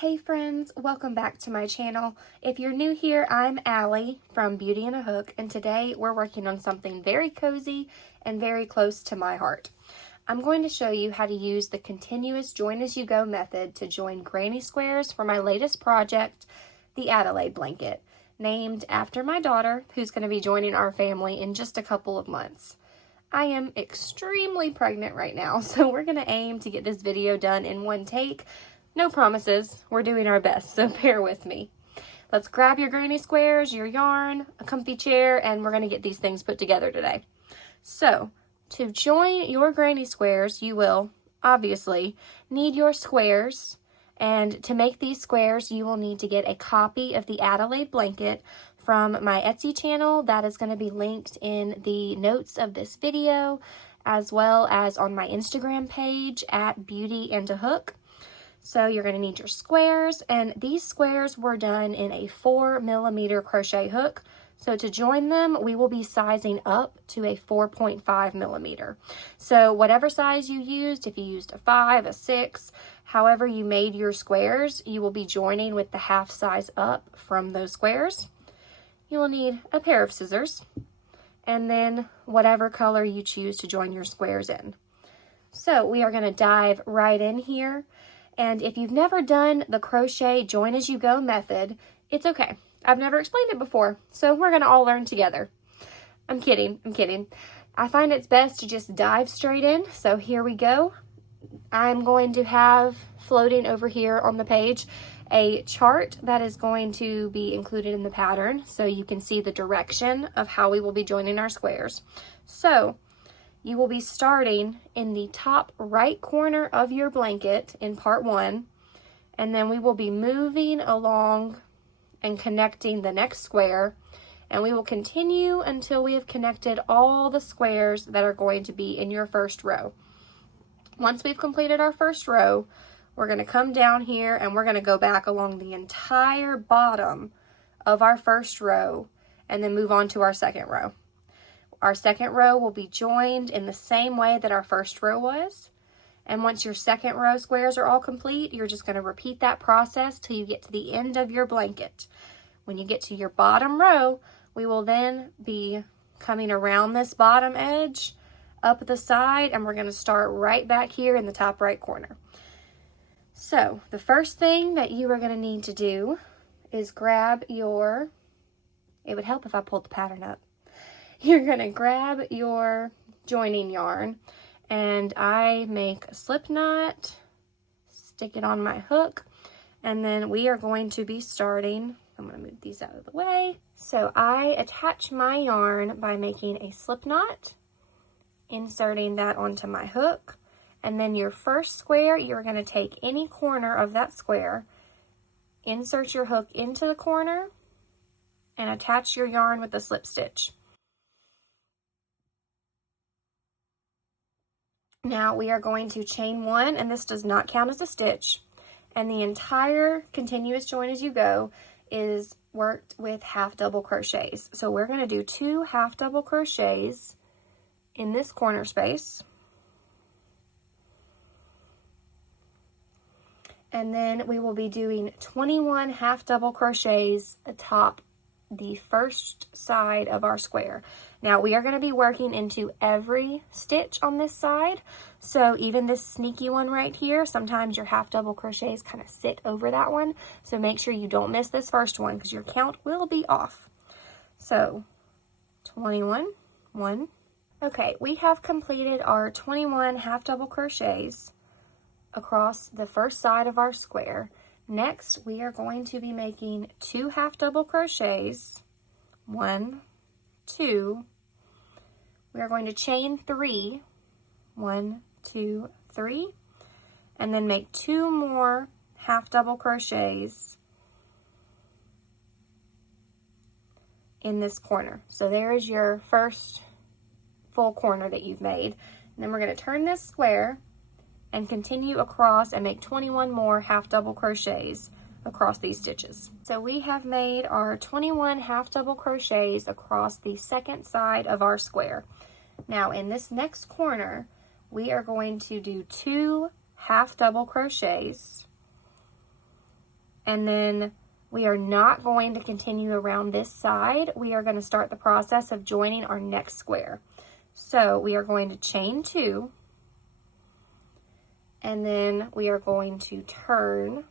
Hey friends, welcome back to my channel. If you're new here, I'm Allie from Beauty and a Hook, and today we're working on something very cozy and very close to my heart. I'm going to show you how to use the continuous join as you go method to join granny squares for my latest project, the Adelaide Blanket, named after my daughter, who's going to be joining our family in just a couple of months. I am extremely pregnant right now, so we're going to aim to get this video done in one take. No promises, we're doing our best, so bear with me. Let's grab your granny squares, your yarn, a comfy chair, and we're going to get these things put together today. So, to join your granny squares, you will, obviously, need your squares, and to make these squares, you will need to get a copy of the Adelaide Blanket from my Etsy channel. That is going to be linked in the notes of this video, as well as on my Instagram page at Beauty and a Hook. So you're going to need your squares, and these squares were done in a 4mm crochet hook. So to join them, we will be sizing up to a 4.5mm. So whatever size you used, if you used a 5, a 6, however you made your squares, you will be joining with the half size up from those squares. You will need a pair of scissors, and then whatever color you choose to join your squares in. So we are going to dive right in here. And if you've never done the crochet join as you go method, it's okay. I've never explained it before, so we're going to all learn together. I'm kidding. I find it's best to just dive straight in, so here we go. I'm going to have floating over here on the page a chart that is going to be included in the pattern so you can see the direction of how we will be joining our squares. So, you will be starting in the top right corner of your blanket in part 1, and then we will be moving along and connecting the next square, and we will continue until we have connected all the squares that are going to be in your first row. Once we've completed our first row, we're going to come down here and we're going to go back along the entire bottom of our first row and then move on to our second row. Our second row will be joined in the same way that our first row was. And once your second row squares are all complete, you're just going to repeat that process till you get to the end of your blanket. When you get to your bottom row, we will then be coming around this bottom edge, up the side, and we're going to start right back here in the top right corner. So, the first thing that you are going to need to do is grab your, it would help if I pulled the pattern up. You're going to grab your joining yarn, and I make a slip knot, stick it on my hook, and then we are going to be starting. I'm going to move these out of the way. So I attach my yarn by making a slip knot, inserting that onto my hook, and then your first square, you're going to take any corner of that square, insert your hook into the corner, and attach your yarn with a slip stitch. Now we are going to chain 1, and this does not count as a stitch, and the entire continuous join as you go is worked with half double crochets. So we're going to do 2 half double crochets in this corner space, and then we will be doing 21 half double crochets atop the first side of our square. Now we are going to be working into every stitch on this side, so even this sneaky one right here, sometimes your half double crochets kind of sit over that one, so make sure you don't miss this first one because your count will be off. So 21, 1. Okay, we have completed our 21 half double crochets across the first side of our square. Next, we are going to be making 2 half double crochets, 1, 2. We are going to chain 3, 1, 2, 3, and then make 2 more half double crochets in this corner. So there is your first full corner that you've made. And then we're going to turn this square and continue across and make 21 more half double crochets across these stitches. So we have made our 21 half double crochets across the second side of our square. Now in this next corner, we are going to do 2 half double crochets And then we are not going to continue around this side. We are going to start the process of joining our next square. So we are going to chain 2, and then we are going to turn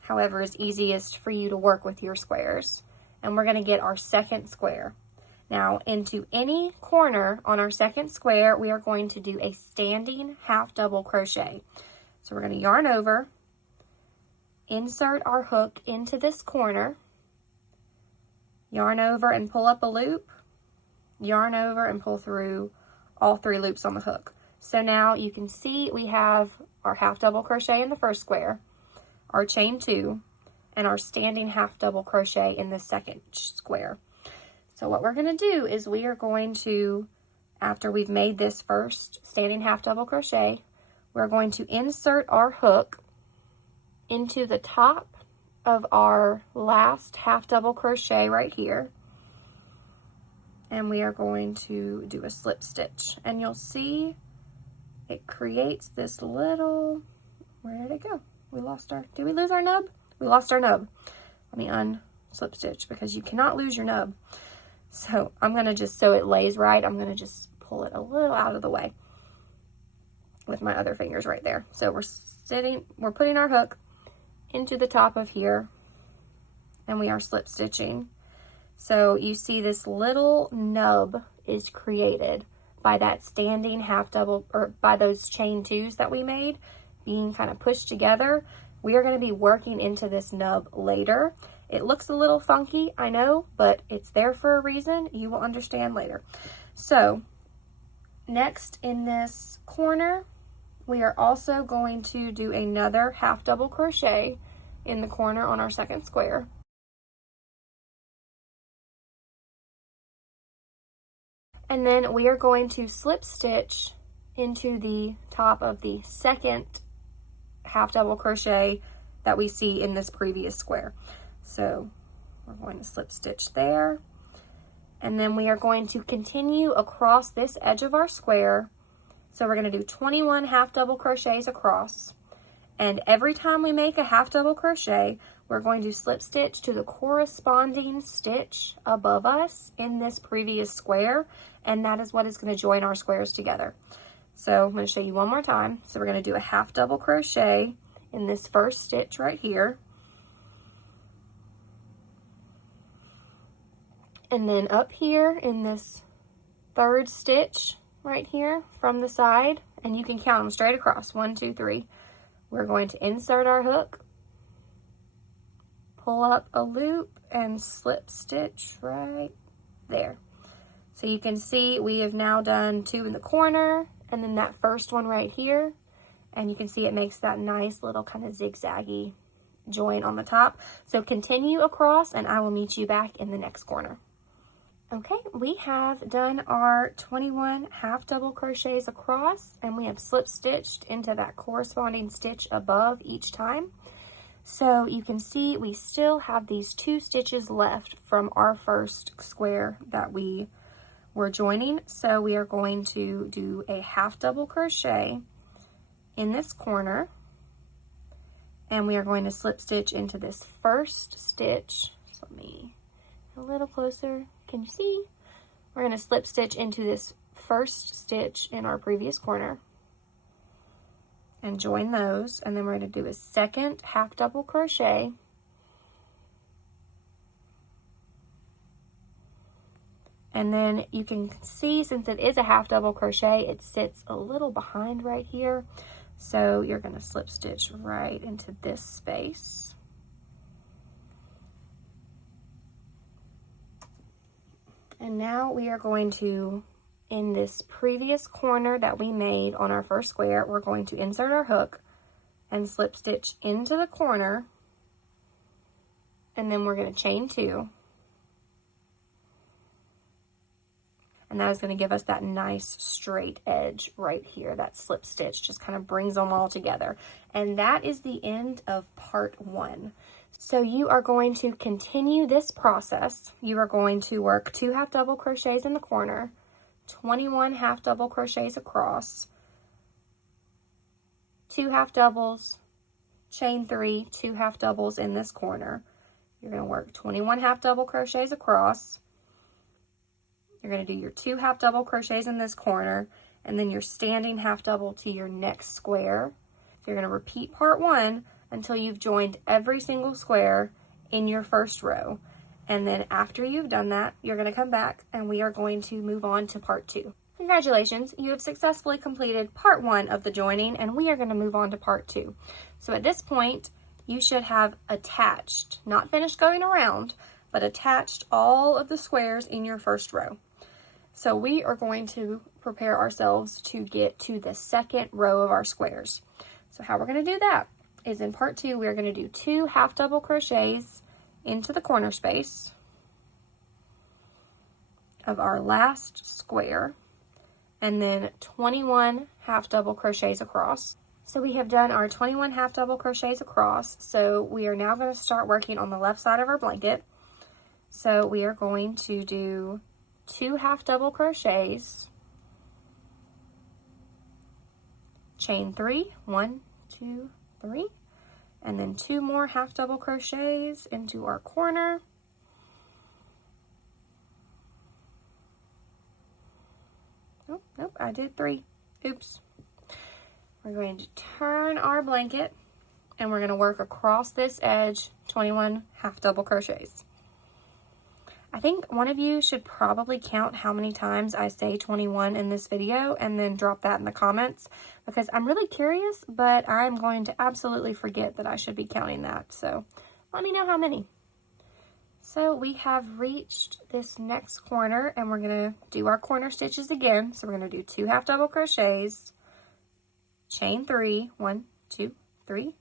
however is easiest for you to work with your squares. And we're going to get our second square. Now, into any corner on our second square, we are going to do a standing half double crochet. So we're going to yarn over, insert our hook into this corner, yarn over and pull up a loop, yarn over and pull through all 3 loops on the hook. So now you can see we have our half double crochet in the first square, our chain 2, and our standing half double crochet in the second square. So what we're going to do is we are going to, after we've made this first standing half double crochet, we're going to insert our hook into the top of our last half double crochet right here. And we are going to do a slip stitch. And you'll see it creates this little, where did it go? We lost our, did we lose our nub? We lost our nub. Let me unslip stitch because you cannot lose your nub. So I'm going to just, so it lays right, I'm going to just pull it a little out of the way with my other fingers right there. So we're putting our hook into the top of here, and we are slip stitching. So you see this little nub is created by that standing half double, or by those chain 2s that we made being kind of pushed together. We are going to be working into this nub later. It looks a little funky, I know, but it's there for a reason. You will understand later. So next in this corner, we are also going to do another half double crochet in the corner on our second square. And then we are going to slip stitch into the top of the second half double crochet that we see in this previous square. So we're going to slip stitch there. And then we are going to continue across this edge of our square. So we're going to do 21 half double crochets across. And every time we make a half double crochet, we're going to slip stitch to the corresponding stitch above us in this previous square. And that is what is going to join our squares together. So I'm going to show you one more time. So we're going to do a half double crochet in this first stitch right here. And then up here in this third stitch right here from the side, and you can count them straight across, 1, 2, 3. We're going to insert our hook, pull up a loop, and slip stitch right there. So you can see we have now done 2 in the corner, and then that first one right here, and you can see it makes that nice little kind of zigzaggy join on the top. So continue across, and I will meet you back in the next corner. Okay, we have done our 21 half double crochets across, and we have slip stitched into that corresponding stitch above each time. So you can see we still have these 2 stitches left from our first square that we were joining. So we are going to do a half double crochet in this corner, and we are going to slip stitch into this first stitch. So let me a little closer. Can you see? We're going to slip stitch into this first stitch in our previous corner and join those, and then we're going to do a second half double crochet, and then you can see, since it is a half double crochet, it sits a little behind right here, so you're going to slip stitch right into this space. And now we are going to, in this previous corner that we made on our first square, we're going to insert our hook and slip stitch into the corner, and then we're going to chain 2. And that is going to give us that nice straight edge right here. That slip stitch just kind of brings them all together. And that is the end of part 1. So you are going to continue this process. You are going to work 2 half double crochets in the corner, 21 half double crochets across, 2 half doubles, chain 3, 2 half doubles in this corner. You're going to work 21 half double crochets across. You're going to do your 2 half double crochets in this corner, and then your standing half double to your next square. So you're going to repeat part 1 until you've joined every single square in your first row. And then after you've done that, you're going to come back and we are going to move on to part 2. Congratulations, you have successfully completed part 1 of the joining, and we are going to move on to part 2. So at this point, you should have attached, not finished going around, but attached all of the squares in your first row. So we are going to prepare ourselves to get to the second row of our squares. So how we're going to do that is in part 2, we're going to do 2 half double crochets into the corner space of our last square, and then 21 half double crochets across. So we have done our 21 half double crochets across. So we are now going to start working on the left side of our blanket. So we are going to do 2 half double crochets, chain 3, 1, 2, 3, and then 2 more half double crochets into our corner. Nope, I did 3. Oops. We're going to turn our blanket and we're going to work across this edge 21 half double crochets. I think one of you should probably count how many times I say 21 in this video and then drop that in the comments, because I'm really curious, but I'm going to absolutely forget that I should be counting that. So let me know how many. So we have reached this next corner and we're going to do our corner stitches again. So we're going to do 2 half double crochets, chain 3, 1, 2, 3,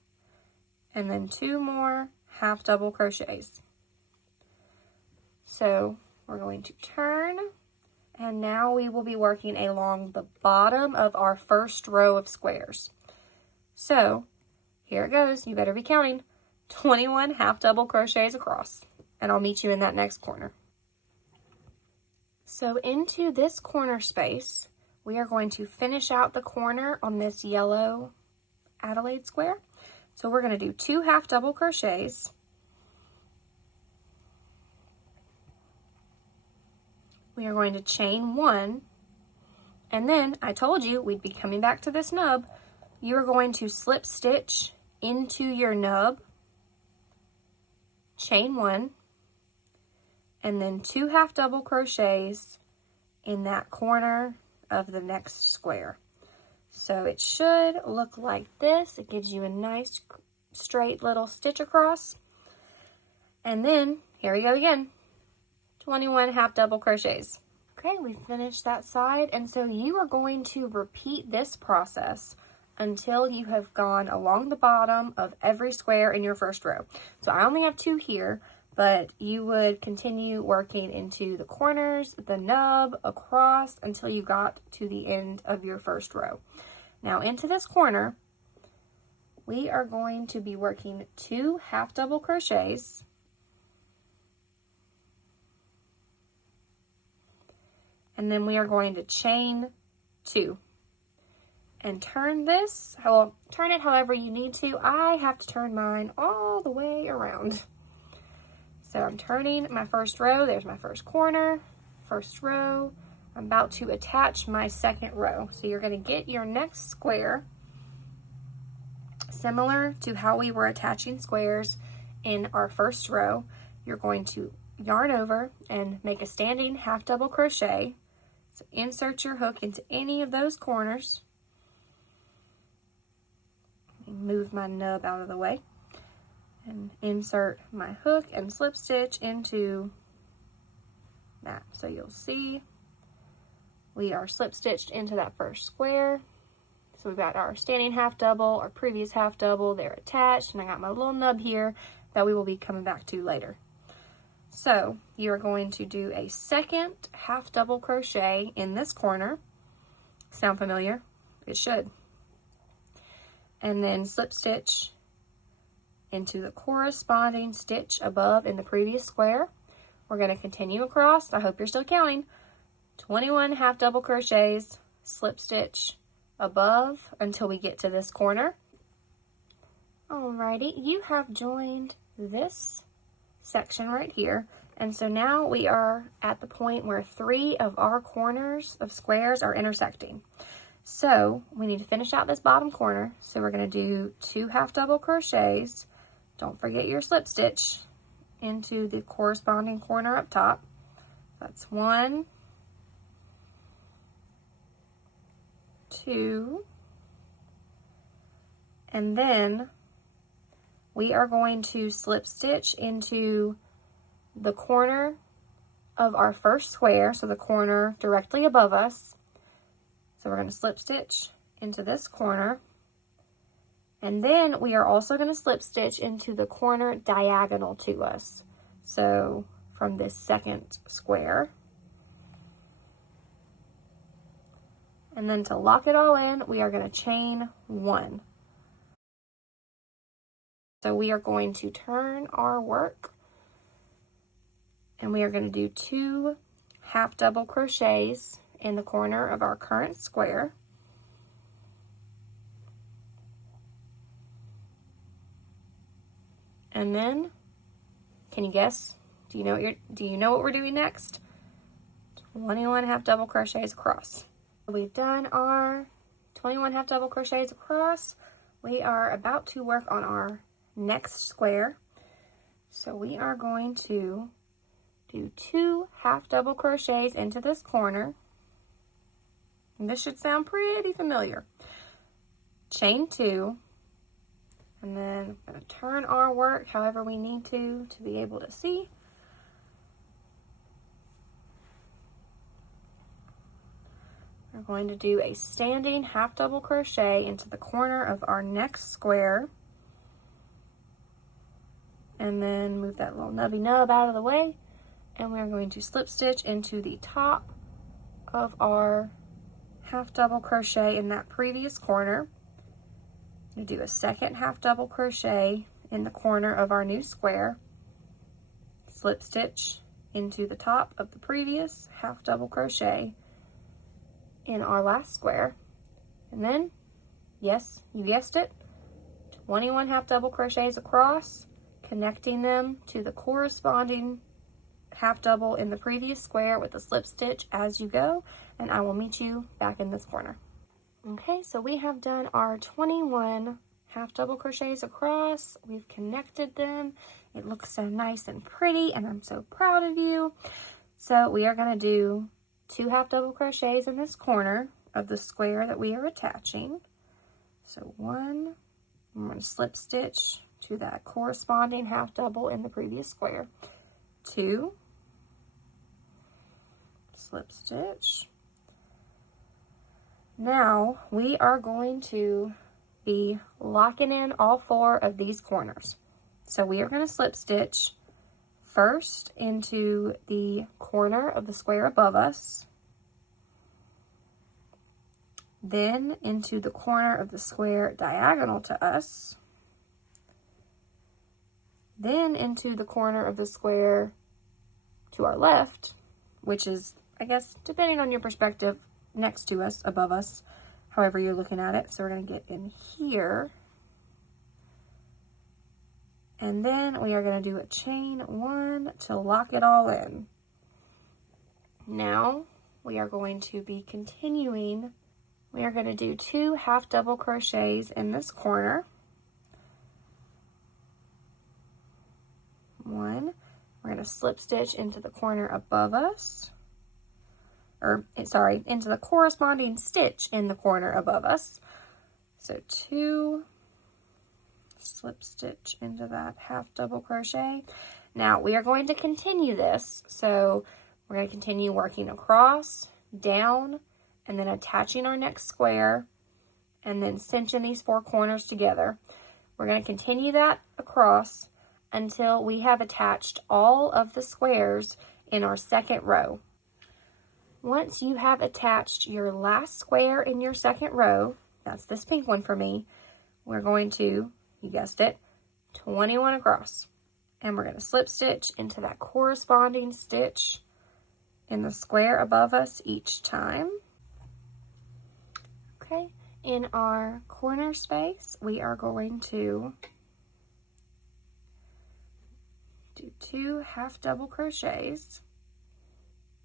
and then 2 more half double crochets. So we're going to turn, and now we will be working along the bottom of our first row of squares. So here it goes. You better be counting. 21 half double crochets across, and I'll meet you in that next corner. So into this corner space, we are going to finish out the corner on this yellow Adelaide square. So we're going to do 2 half double crochets, we are going to chain 1, and then I told you we'd be coming back to this nub. You're going to slip stitch into your nub, chain 1, and then 2 half double crochets in that corner of the next square. So it should look like this. It gives you a nice straight little stitch across. And then here we go again. 21 half double crochets. Okay, we finished that side, and so you are going to repeat this process until you have gone along the bottom of every square in your first row. So I only have 2 here, but you would continue working into the corners, the nub, across until you got to the end of your first row. Now into this corner, we are going to be working 2 half double crochets, and then we are going to chain 2 and turn this, well, turn it however you need to. I have to turn mine all the way around. So I'm turning my first row. There's my first corner, first row. I'm about to attach my second row. So you're going to get your next square similar to how we were attaching squares in our first row. You're going to yarn over and make a standing half double crochet. So insert your hook into any of those corners. Move my nub out of the way and insert my hook and slip stitch into that. So you'll see we are slip stitched into that first square. So we've got our standing half double, our previous half double, they're attached, and I got my little nub here that we will be coming back to later. So you're going to do a second half double crochet in this corner. Sound familiar? It should. And then slip stitch into the corresponding stitch above in the previous square. We're going to continue across. I hope you're still counting. 21 half double crochets, slip stitch above until we get to this corner. Alrighty, you have joined this section right here. And so now we are at the point where 3 of our corners of squares are intersecting. So we need to finish out this bottom corner. So we're going to do 2 half double crochets. Don't forget your slip stitch into the corresponding corner up top. That's 1, 2, and then we are going to slip stitch into the corner of our first square, so the corner directly above us. So we're going to slip stitch into this corner, and then we are also going to slip stitch into the corner diagonal to us. So from this second square. And then to lock it all in, we are going to chain 1. So we are going to turn our work and we are going to do 2 half double crochets in the corner of our current square. And then, can you guess? Do you know what we're doing next? 21 half double crochets across. We've done our 21 half double crochets across. We are about to work on our next square. So we are going to do 2 half double crochets into this corner. And this should sound pretty familiar. Chain 2, and then I'm going to turn our work however we need to be able to see. We're going to do a standing half double crochet into the corner of our next square. And then move that little nubby nub out of the way. And we're going to slip stitch into the top of our half double crochet in that previous corner. You do a second half double crochet in the corner of our new square. Slip stitch into the top of the previous half double crochet in our last square. And then, yes, you guessed it, 21 half double crochets across, connecting them to the corresponding half double in the previous square with a slip stitch as you go, and I will meet you back in this corner. Okay, so we have done our 21 half double crochets across. We've connected them. It looks so nice and pretty, and I'm so proud of you. So we are going to do 2 half double crochets in this corner of the square that we are attaching. So 1, I'm going to slip stitch to that corresponding half double in the previous square. 2, slip stitch. Now we are going to be locking in all 4 of these corners. So we are going to slip stitch first into the corner of the square above us, then into the corner of the square diagonal to us, then into the corner of the square to our left, which is, I guess, depending on your perspective, next to us, above us, however you're looking at it. So we're going to get in here, and then we are going to do a chain 1 to lock it all in. Now we are going to be continuing. We are going to do 2 half double crochets in this corner. 1, we're going to slip stitch into the corner above us, into the corresponding stitch in the corner above us. So 2, slip stitch into that half double crochet. Now we are going to continue this, so we're going to continue working across, down, and then attaching our next square, and then cinching these 4 corners together. We're going to continue that across until we have attached all of the squares in our second row. Once you have attached your last square in your second row, that's this pink one for me, we're going to, you guessed it, 21 across. And we're going to slip stitch into that corresponding stitch in the square above us each time. Okay, in our corner space, we are going to do 2 half double crochets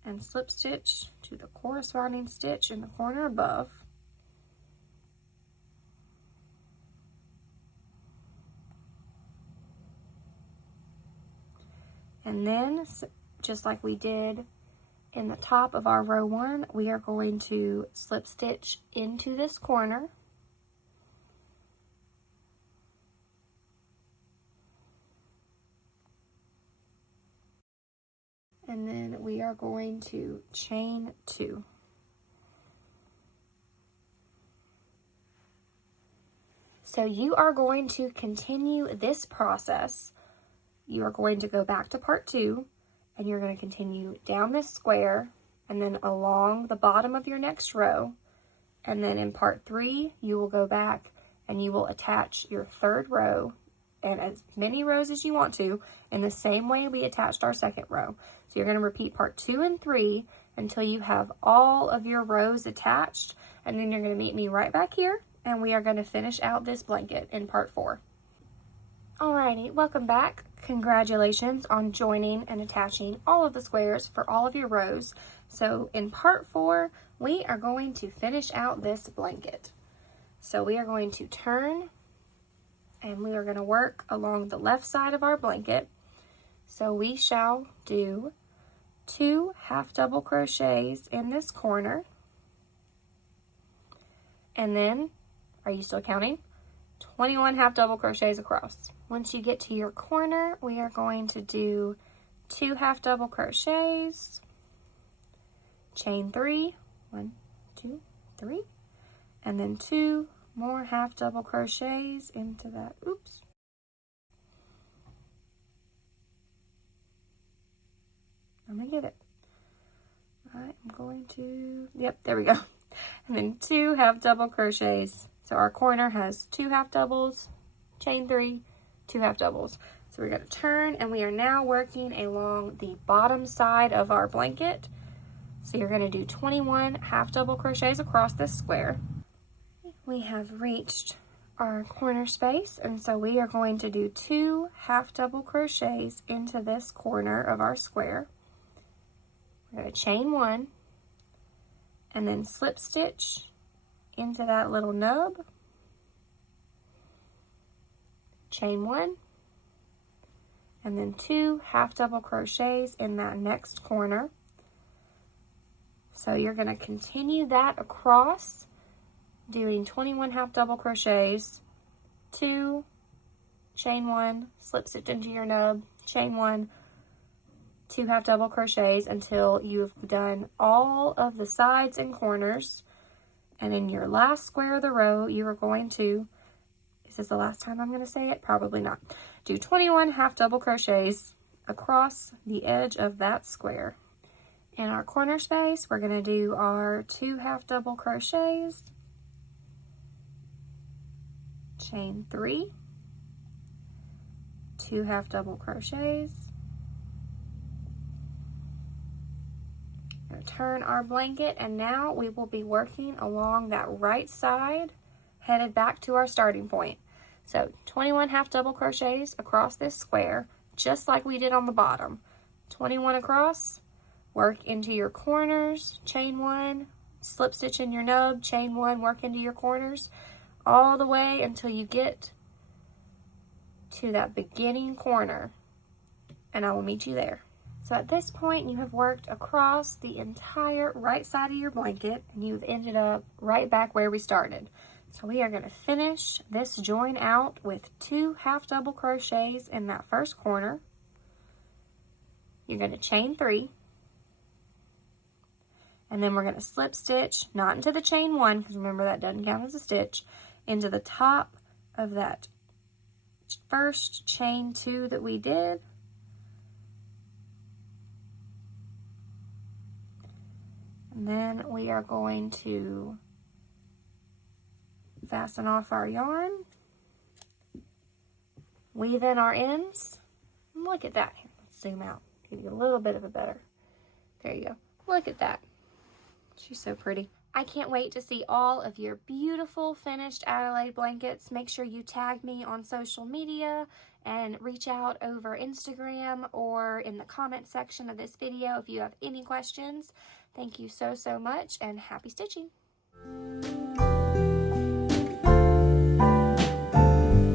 and slip stitch to the corresponding stitch in the corner above. And then, just like we did in the top of our row 1, we are going to slip stitch into this corner. And then we are going to chain 2. So you are going to continue this process. You are going to go back to part 2, and you're going to continue down this square and then along the bottom of your next row. And then in part 3, you will go back and you will attach your 3rd row and as many rows as you want to in the same way we attached our 2nd row. So you're going to repeat part 2 and 3 until you have all of your rows attached, and then you're going to meet me right back here and we are going to finish out this blanket in part 4. Alrighty, welcome back. Congratulations on joining and attaching all of the squares for all of your rows. So in part 4, we are going to finish out this blanket. So we are going to turn and we are going to work along the left side of our blanket. So we shall do 2 half double crochets in this corner. And then, are you still counting? 21 half double crochets across. Once you get to your corner, we are going to do 2 half double crochets, chain 3, 1, 2, 3, and then 2 more half double crochets into that. Oops. I'm gonna get it. I'm going to, yep, there we go. And then 2 half double crochets. So our corner has 2 half doubles, chain 3, 2 half doubles. So we're going to turn, and we are now working along the bottom side of our blanket. So you're going to do 21 half double crochets across this square. We have reached our corner space, and so we are going to do 2 half double crochets into this corner of our square. We're going to chain 1 and then slip stitch into that little nub, chain 1, and then 2 half double crochets in that next corner. So you're going to continue that across, doing 21 half double crochets, 2, chain 1, slip stitch into your nub, chain 1, 2 half double crochets until you've done all of the sides and corners. And in your last square of the row, you are going to, is this the last time I'm going to say it? Probably not. Do 21 half double crochets across the edge of that square. In our corner space, we're going to do our 2 half double crochets, chain 3, 2 half double crochets, turn our blanket, and now we will be working along that right side headed back to our starting point. So 21 half double crochets across this square, just like we did on the bottom. 21 across, work into your corners, chain 1, slip stitch in your nub, chain 1, work into your corners all the way until you get to that beginning corner, and I will meet you there. So at this point, you have worked across the entire right side of your blanket, and you've ended up right back where we started. So we are going to finish this join out with 2 half double crochets in that first corner. You're going to chain 3, and then we're going to slip stitch, not into the chain 1, because remember that doesn't count as a stitch, into the top of that first chain 2 that we did. And then we are going to fasten off our yarn, weave in our ends, and look at that. Here, let's zoom out, give you a little bit of a better, there you go. Look at that. She's so pretty. I can't wait to see all of your beautiful finished Adelaide blankets. Make sure you tag me on social media and reach out over Instagram or in the comment section of this video if you have any questions. Thank you so much, and happy stitching!